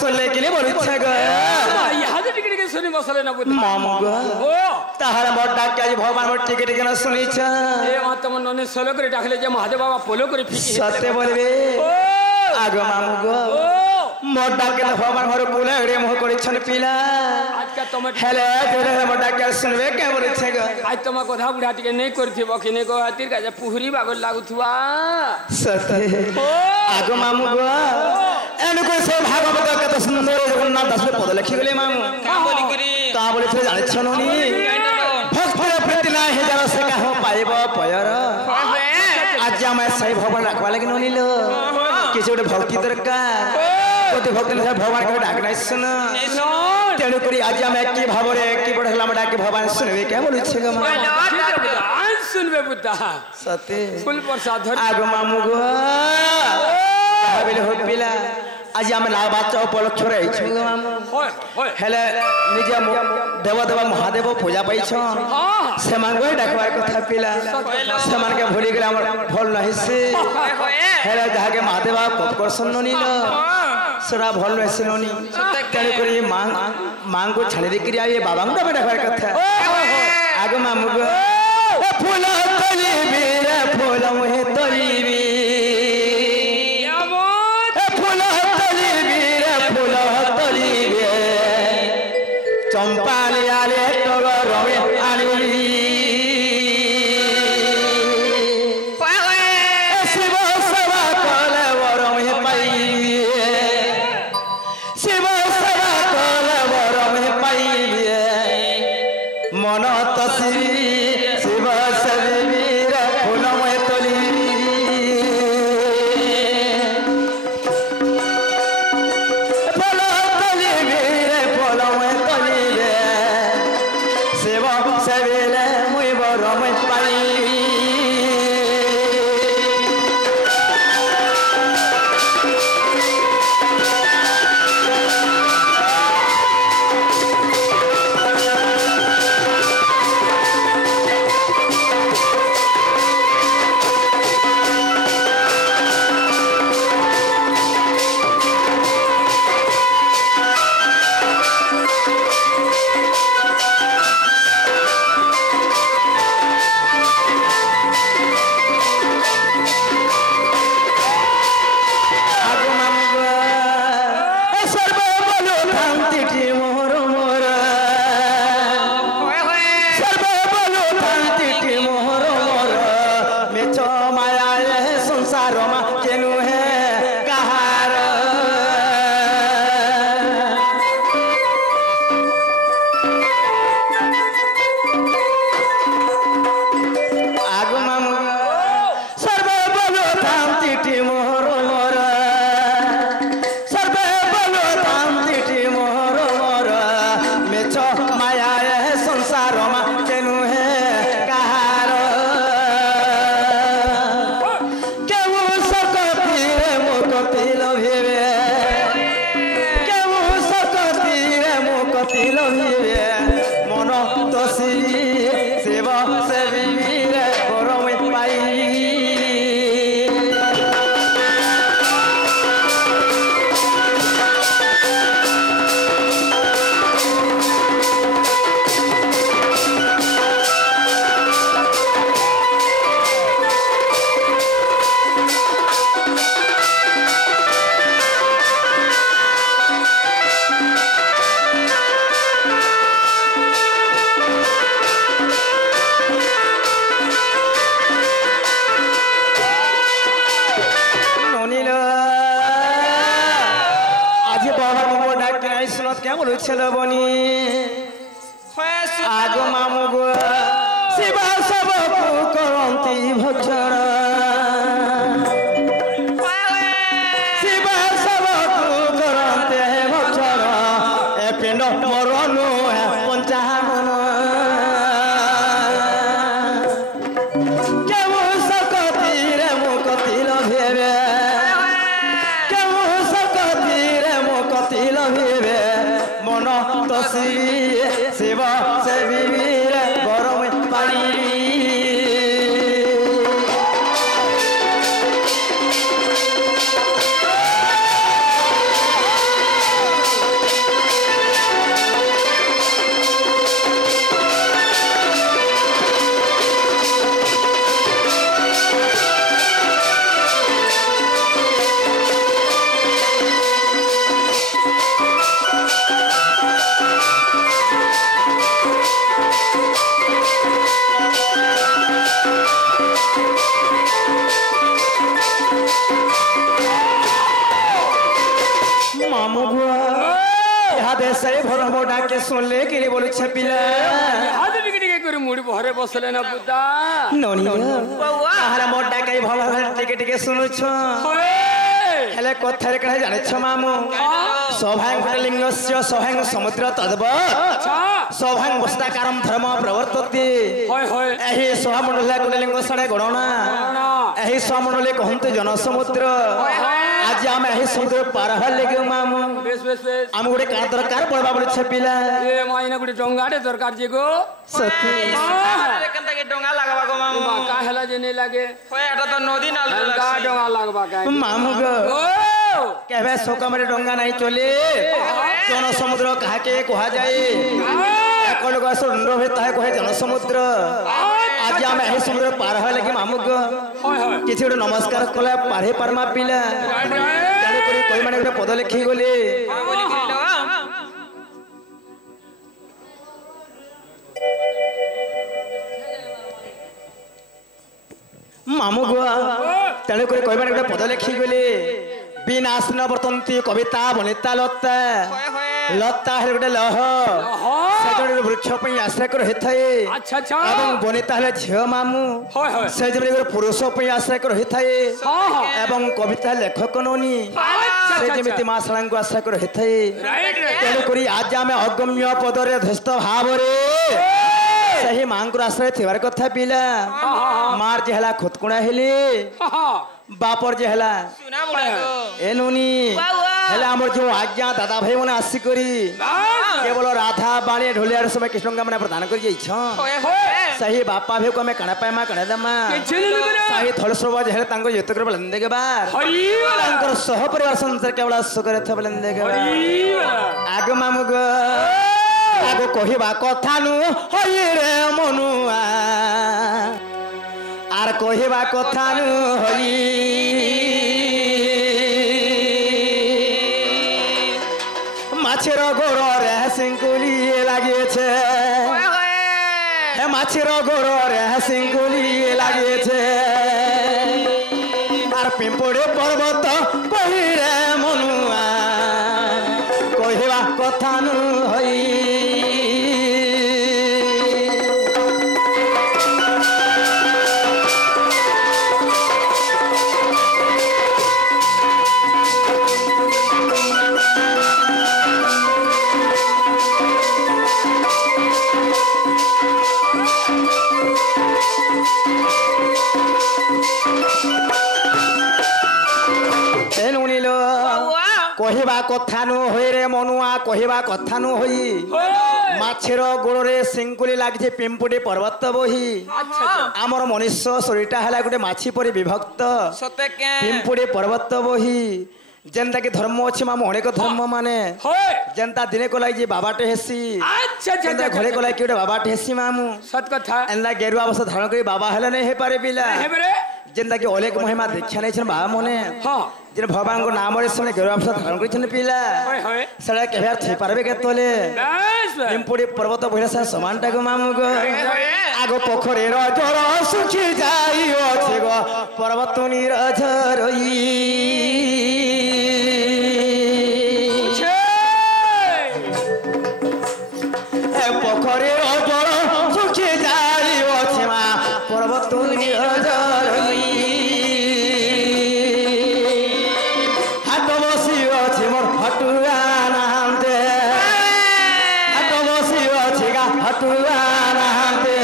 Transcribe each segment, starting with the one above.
सुनले के लिए बोल इच्छा ग यहाँ से टिकट के सुनी मसले ना बुद्ध मामू ग ताहार मोट डाक के आज भगवान मोट टिकट के ना सुनी छ ए वहाँ तो मनोने सोलो करे डाकले जे महादेव बाबा पोलो करे फीकी सत्य बोलबे आगो मामू ग मोट डाक के भगवान मोर पुला एड़े मोह करे छन पिला आज का तमे हेले तेरे मोट डाक के सुनबे के बोल इच्छा ग आज तमे कथा बुढ़ा टिके नहीं करथि बखिने को हातिर का जे पुहरी बागल लागुथुआ सत्य आगो मामू ग एनको से भागवत कथा सुंदर जगन्नाथ दास पद लिखि गेले मामू का बोली करी का बोले थे जाने छनोनी भक्त प्रीति ना हे जरा से का हो पाइब पयर आज मैं सही भगवान रखवा लगे नोनी लो किसी गोटे भक्ति दरकार गोटे भक्ति ने भगवान के डाक नहीं सुन तेणु करी आज मैं की भाव रे की बढला मडा के भगवान सुनबे क्या बोलु छ ग सुनबे बुद्धा सत्य फुल प्रसाद आगो मामू गो भाबिले हो पिला आज हम लाल बाच्चा उपलक्ष रही छु ग मामू होय होय हेले निजे देव देव महादेव पूजा पाई छ से मांगो डाकवा कथा पिला से मान के भूली गेला हमर भल नहीं से हेले जहा के महादेव पपकर्षण ननिल सरा भल नहीं से ननी तेरे करी मांग को छाड़ी दे करी आए बाबा को डाकवा कथा आगो मामू गो फूल तली बीरा फूल मोहे तली बी फूल तली बीरा फूल तली बे चंपा लियाले टगर रमे आनी शिव सेवा कले वरमे पाई शिव सेवा कले वरमे पाई मन तसी शिव सवीर फूल मोहे तली फूल तली बीरे फूल मोहे तली शिव सवीर मुई वरमे पाई क्या बोलू चलो बनी आगो मामू गो शिवा सब करती भक्षण शिवा सब करते भक्षण ए पिंड मरनु पंचावन केहू सकती रे मुकती लभेबे केहू सकती रे मुकती लभेबे मन तसी शिव से वीर गरम पानी डाके सुनले के लिए बोलू छपिला हाथ टिके कर मुड़ी भरे बसले ना पुता नोनी आहारा मोर डाके भला टिके टिके सुनु छ हेले कथारे कहे जाने छ मामू सौभांग लिंगस्य सौभांग समुद्र तद्वत् सौभांग वस्ताकारम धर्म प्रवर्तते एही सौमंडल कुंडलिंग सड़े गणना एही सौमंडल कहते जनसमुद्र आज आम एही समुद्र पार हले के मामू आम गोटे का दरकार पड़बा बोले छपिला ए माइना गुटे डोंगाटे दरकार जे गो सती केनता के डोंगा लागबा गो मामू का हेला जे नै लागे होय एटा तो नदी नाल का डोंगा लागबा का मामू गो ओ केबे सोकमरे डोंगा नहीं चले जन समुद्र कहा के कहा जाए एकल गो सुंदर होता है कहे जन समुद्र आज आम एही समुद्र पार हले के मामू गो किछि गोटे नमस्कार कला पारे परमा पिला जाने करी कोई माने गोटे पद लिखि गले बोली किलो मामू गो तेणु करी कोई माने गोटे पद लिखि गले विनाश न वर्तन्ती कविता बनिता लता लता है गोटे लह से वृक्ष पर आश्रय कर होता है अच्छा अच्छा एवं बनिता है झील मामू से पुरुष पर आश्रय कर होता है एवं कविता लेखक नोनी से जमी माँ शाला को आश्रय कर होता है तेणुक आज आम अगम्य पदरे धस्त भाव सही माँ को आश्रय थिबार कथा पिला मार जेहला खुदकुणा हेली बापर जेहला सुना बुढ़ा गो ए नोनी हेला हमर जो आज्ञा दादा भाई मने आसी करी केवल राधा बाणी ढोलियार समय कृष्ण का मने प्रदान कर जाई छ सही बापा भी को में कणा पाए मा कणा दमा सही थलसरवा जेहला तांको युत कर बलंदे के बार तांकर सह परिवार संसार केवल सुकर थ बलंदे के बार आग मामुग आगो कहिबा कथा नु होई रे मनुआ आर कहिबा कथा नु होई माछेर गोर रे सिंकुली लागिएछे हे माछेर गोर रे सिंकुली लागिएछे आर पिंपड़े पर्वत कहि रे मनुआ कहिबा कथा नु होई कहिबा कथा नु होई रे मनुआ कहिबा कथा नु होई माछेर गोड़े सिंकुली लागिছে पिंपुडी पर्वत बही आमर मनुष्य शरीरटा हला गोटे माछी परि विभक्त सते के पिंपुडी पर्वत बही जेनता कि धर्म अछि मामू अनेक धर्म माने जेनता दिने को लागि बाबाटे हेसी अच्छा जेनता घरे को लागि गोटे बाबाटे हेसी मामू सत कथा एंदा गेरुआ बस धारण करी बाबा हले नै हे पारे बिला हे बरे जेनता कि अनेक महिमा दीक्षा नै छन बाबा मने हां जेन भगवान को नाम रे समय गेरुआ बस धारण करी छन पिला सडा केभे थि पारबे केतले पिंपुडी पर्वत बहिला सा समानटा गो मामू गो आगो पोखरे र जर सुखी जाई अछि गो पर्वत नीर झरई पोखरे जल सुखी जाई अछि मा पर्वत झरई हाट बसी अछि मोर हटुआ नामते हाट बसी अछि गा हटुआ नामते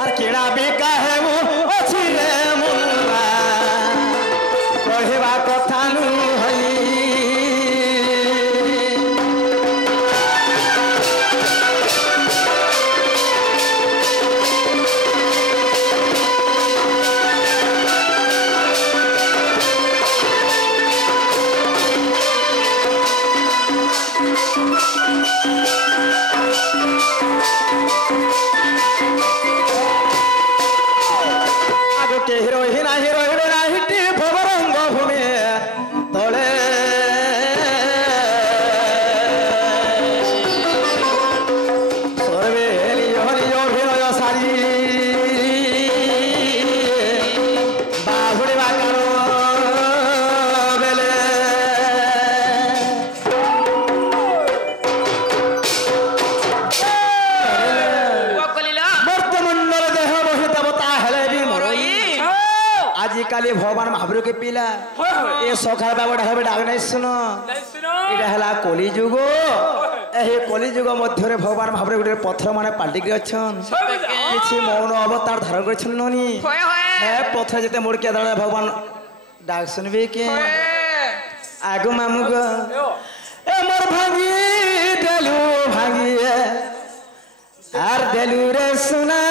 आर केड़ा बेका है वो अछि रे मुनवा कहिबा कथा नु हई पाइले भगवान महावीर के पिला ये सखा बाबा डाके डाक नहीं सुनो এটা হলা কলি যুগ এই কলি যুগ মধ্যে ভগবান ভাবরে গোটে পথর মানে পাল্টি গি অছন কিছু মৌন অবতার ধারণ করছেন ননি হ্যাঁ পথর যেতে মোড়কে দাঁড়া ভগবান ডাক শুনবে কে আগু মামু গো এ মোর ভাঙি দেলু ভাঙিয়ে আর দেলু রে সোনা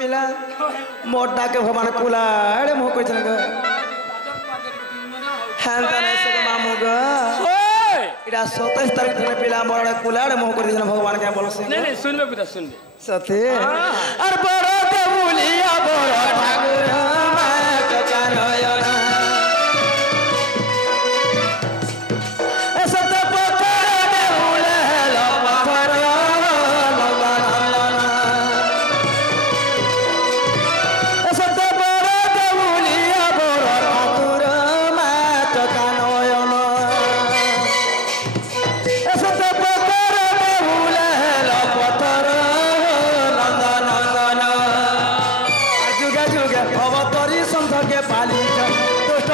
पिला मोटा के भगवान कुला अरे मोह कोई चलेगा हैन तने से मामू ग इडा 27 तारीख धने पिला मोड़ा कुला अरे मोह कोई भगवान के बोल से नहीं सुन लो बेटा सुन ले सते अरे बड़ो के बुलिया बड़ो ठाकुर मैं के कानयना ए सते पकड़ दे बुले लो पकड़ जुगे अवतरी संत के पाली तुष्ट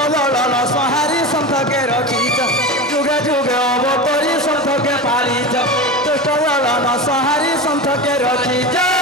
सहारी संत के रखी जा